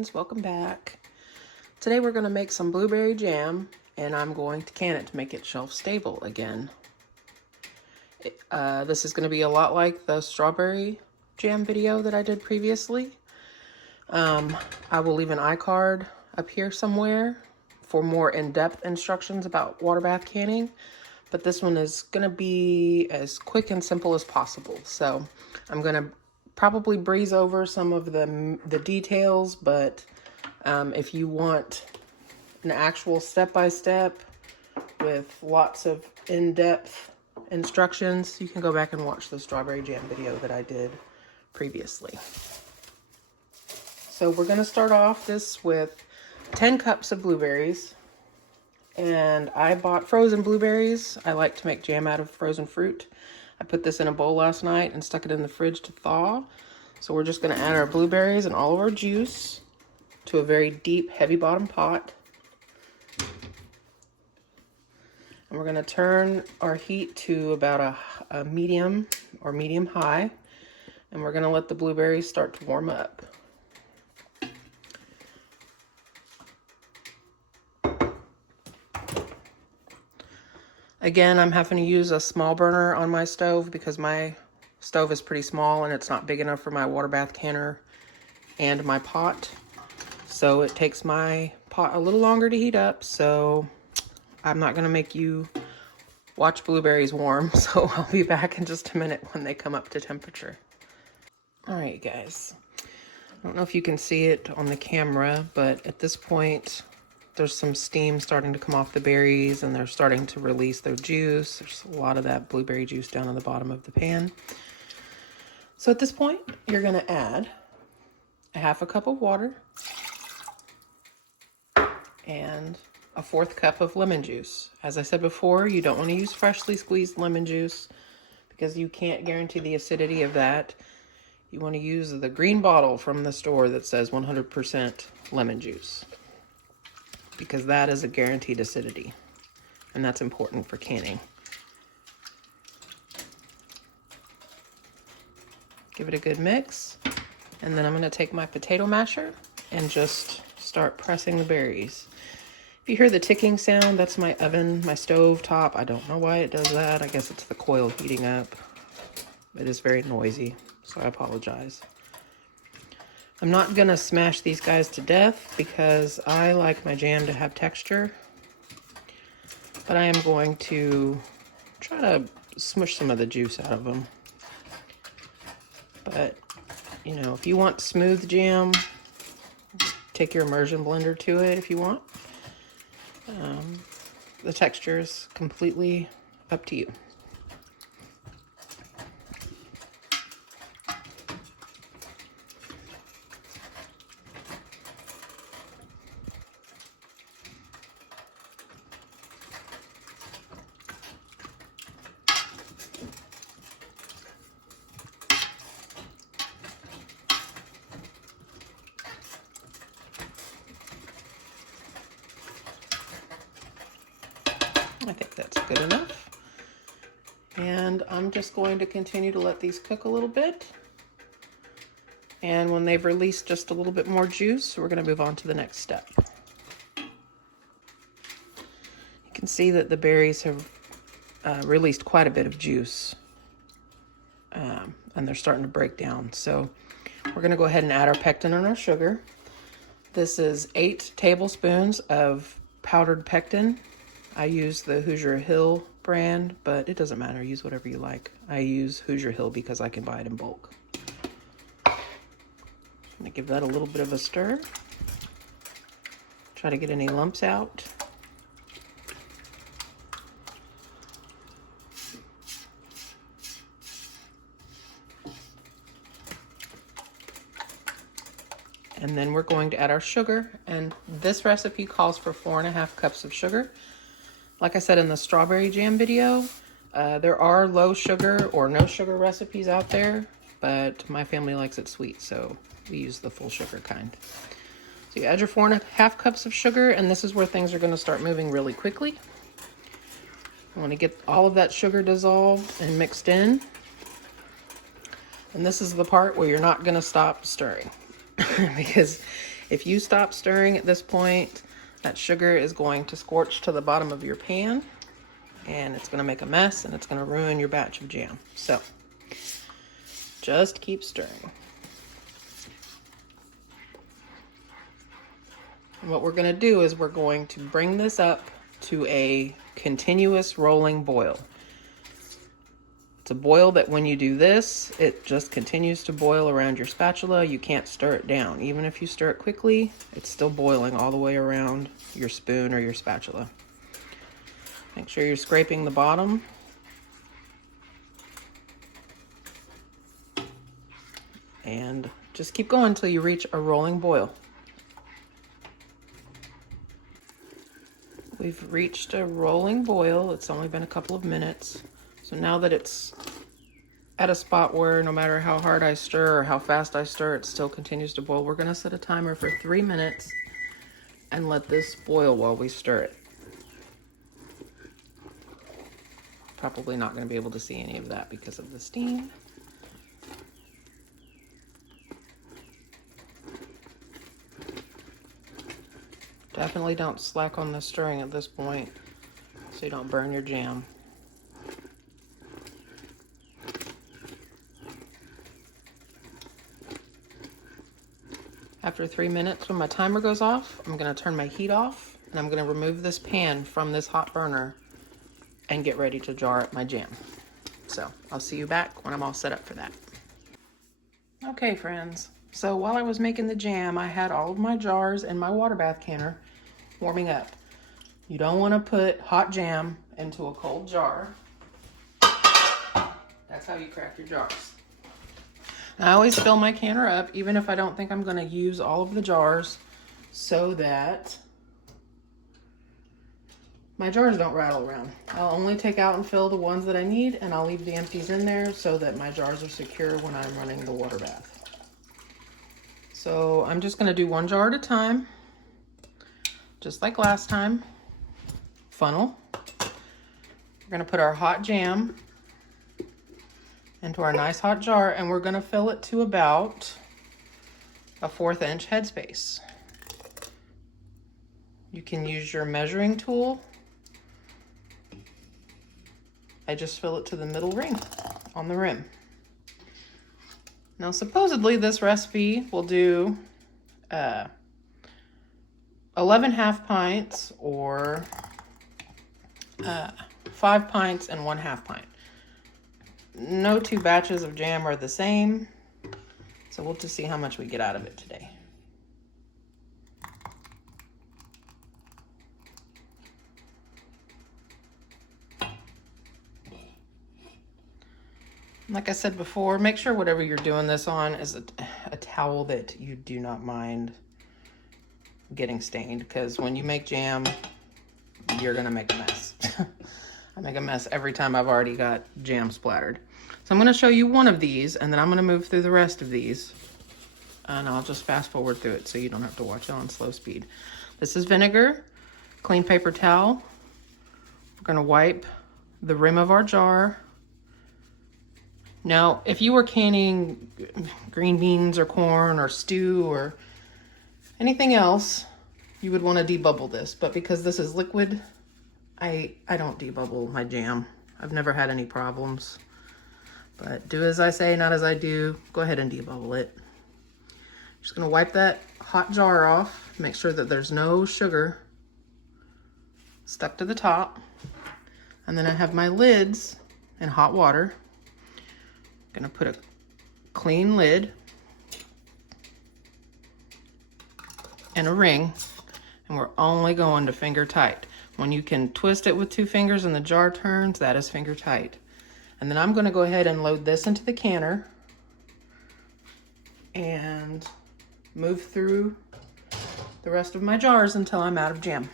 friends, welcome back. Today we're going to make some blueberry jam, and I'm going to can it to make it shelf stable again. This is going to be a lot like the strawberry jam video that I did previously. I will leave an iCard up here somewhere for more in-depth instructions about water bath canning, but this one is going to be as quick and simple as possible. So I'm going to probably breeze over some of the details, but if you want an actual step-by-step with lots of in-depth instructions, you can go back and watch the strawberry jam video that I did previously. So we're going to start off this with 10 cups of blueberries, and I bought frozen blueberries. I like to make jam out of frozen fruit. I put this in a bowl last night and stuck it in the fridge to thaw. So we're just going to add our blueberries and all of our juice to a very deep, heavy bottom pot. And we're going to turn our heat to about a medium or medium high. And we're going to let the blueberries start to warm up. Again, I'm having to use a small burner on my stove because my stove is pretty small and it's not big enough for my water bath canner and my pot. So it takes my pot a little longer to heat up. So I'm not going to make you watch blueberries warm. So I'll be back in just a minute when they come up to temperature. All right, guys. I don't know if you can see it on the camera, but at this point, there's some steam starting to come off the berries and they're starting to release their juice. There's a lot of that blueberry juice down on the bottom of the pan. So at this point, you're going to add a half a cup of water and a 1/4 cup of lemon juice. As I said before, you don't want to use freshly squeezed lemon juice because you can't guarantee the acidity of that. You want to use the green bottle from the store that says 100% lemon juice, because that is a guaranteed acidity, and that's important for canning. Give it a good mix, and then I'm going to take my potato masher and just start pressing the berries. If you hear the ticking sound, that's my oven, my stove top. I don't know why it does that. I guess it's the coil heating up. It is very noisy, so I apologize. I'm not going to smash these guys to death because I like my jam to have texture, but I am going to try to smush some of the juice out of them. But, you know, if you want smooth jam, take your immersion blender to it if you want. The texture is completely up to you. I think that's good enough. And I'm just going to continue to let these cook a little bit. And when they've released just a little bit more juice, we're going to move on to the next step. You can see that the berries have released quite a bit of juice. And they're starting to break down. So we're going to go ahead and add our pectin and our sugar. This is 8 tablespoons of powdered pectin. I use the Hoosier Hill brand, but it doesn't matter. Use whatever you like. I use Hoosier Hill because I can buy it in bulk. I'm going to give that a little bit of a stir. Try to get any lumps out. And then we're going to add our sugar. And this recipe calls for 4.5 cups of sugar. Like I said in the strawberry jam video, there are low sugar or no sugar recipes out there, but my family likes it sweet, so we use the full sugar kind. So you add your 4.5 cups of sugar, and this is where things are going to start moving really quickly. You want to get all of that sugar dissolved and mixed in. And this is the part where you're not going to stop stirring because If you stop stirring at this point, that sugar is going to scorch to the bottom of your pan, and it's going to make a mess, and it's going to ruin your batch of jam. So just keep stirring. And what we're going to do is we're going to bring this up to a continuous rolling boil. It's a boil that when you do this, it just continues to boil around your spatula. You can't stir it down. Even if you stir it quickly, it's still boiling all the way around your spoon or your spatula. Make sure you're scraping the bottom. And just keep going until you reach a rolling boil. We've reached a rolling boil. It's only been a couple of minutes. So now that it's at a spot where no matter how hard I stir or how fast I stir, it still continues to boil, we're gonna set a timer for 3 minutes and let this boil while we stir it. Probably not gonna be able to see any of that because of the steam. Definitely don't slack on the stirring at this point so you don't burn your jam. After 3 minutes, when my timer goes off, I'm going to turn my heat off, and I'm going to remove this pan from this hot burner and get ready to jar up my jam. So I'll see you back when I'm all set up for that. Okay, friends. So while I was making the jam, I had all of my jars in my water bath canner warming up. You don't want to put hot jam into a cold jar. That's how you crack your jars. I always fill my canner up, even if I don't think I'm going to use all of the jars, so that my jars don't rattle around. I'll only take out and fill the ones that I need, and I'll leave the empties in there so that my jars are secure when I'm running the water bath. So I'm just going to do one jar at a time, just like last time. Funnel. We're going to put our hot jam into our nice hot jar, and we're going to fill it to about a 1/4 inch headspace. You can use your measuring tool. I just fill it to the middle ring on the rim. Now supposedly this recipe will do 11 half pints or 5 pints and 1/2 pint. No two batches of jam are the same, so we'll just see how much we get out of it today. Like I said before, make sure whatever you're doing this on is a towel that you do not mind getting stained, because when you make jam, you're gonna make a mess. I make a mess every time I've already got jam splattered. So I'm gonna show you one of these, and then I'm gonna move through the rest of these, and I'll just fast forward through it so you don't have to watch it on slow speed. This is vinegar, clean paper towel. We're gonna wipe the rim of our jar. Now, if you were canning green beans or corn or stew or anything else, you would want to debubble this, but because this is liquid, I don't debubble my jam. I've never had any problems, but do as I say, not as I do. Go ahead and debubble it. Just gonna wipe that hot jar off, make sure that there's no sugar stuck to the top, and then I have my lids in hot water. Gonna put a clean lid and a ring, and we're only going to finger tight. When you can twist it with 2 fingers and the jar turns, that is finger tight. And then I'm gonna go ahead and load this into the canner and move through the rest of my jars until I'm out of jam.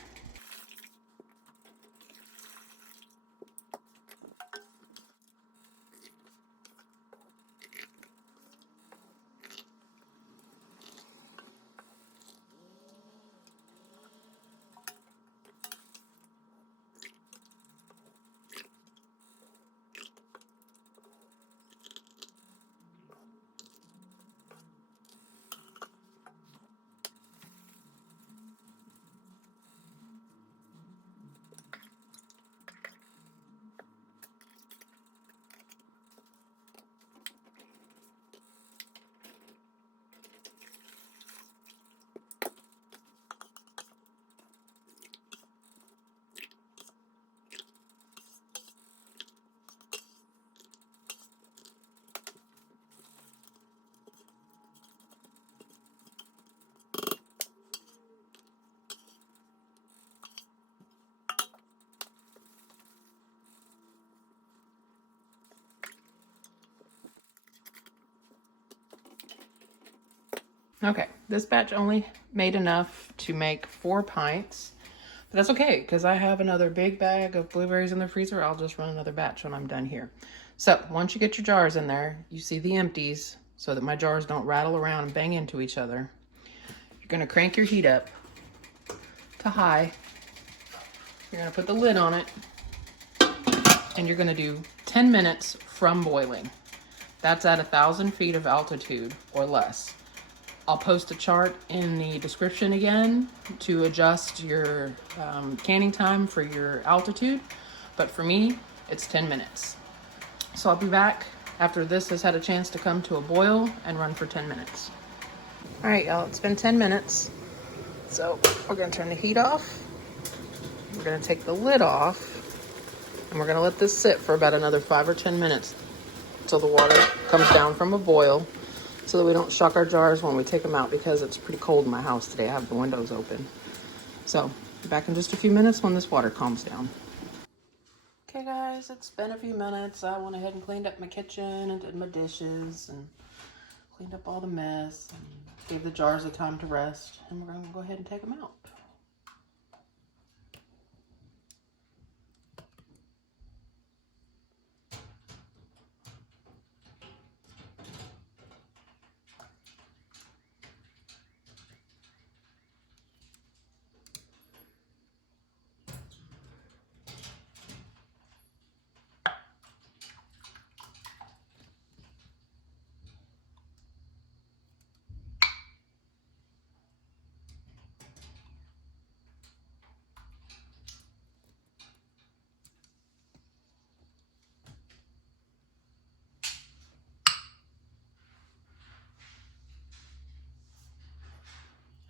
Okay, this batch only made enough to make 4 pints. But that's okay, because I have another big bag of blueberries in the freezer. I'll just run another batch when I'm done here. So once you get your jars in there, you see the empties so that my jars don't rattle around and bang into each other. You're gonna crank your heat up to high. You're gonna put the lid on it, and you're gonna do 10 minutes from boiling. That's at 1,000 feet of altitude or less. I'll post a chart in the description again to adjust your canning time for your altitude. But for me, it's 10 minutes. So I'll be back after this has had a chance to come to a boil and run for 10 minutes. All right, y'all, it's been 10 minutes. So we're gonna turn the heat off. We're gonna take the lid off, and we're gonna let this sit for about another 5 or 10 minutes until the water comes down from a boil, so that we don't shock our jars when we take them out, because it's pretty cold in my house today. I have the windows open. So, be back in just a few minutes when this water calms down. Okay guys, it's been a few minutes. I went ahead and cleaned up my kitchen and did my dishes and cleaned up all the mess and gave the jars a time to rest. And we're gonna go ahead and take them out.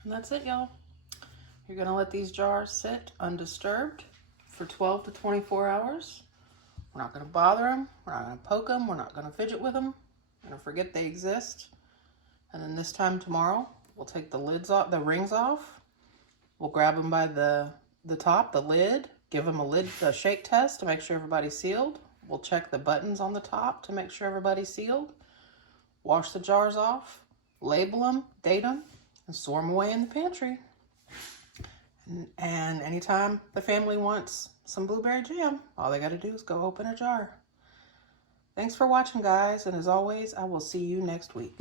And that's it, y'all. You're gonna let these jars sit undisturbed for 12 to 24 hours. We're not gonna bother them. We're not gonna poke them. We're not gonna fidget with them. We're gonna forget they exist. And then this time tomorrow, we'll take the lids off, the rings off. We'll grab them by the top, the lid, give them a shake test to make sure everybody's sealed. We'll check the buttons on the top to make sure everybody's sealed. Wash the jars off, label them, date them, and store them away in the pantry. And anytime the family wants some blueberry jam, all they gotta do is go open a jar. Thanks for watching, guys, and as always, I will see you next week.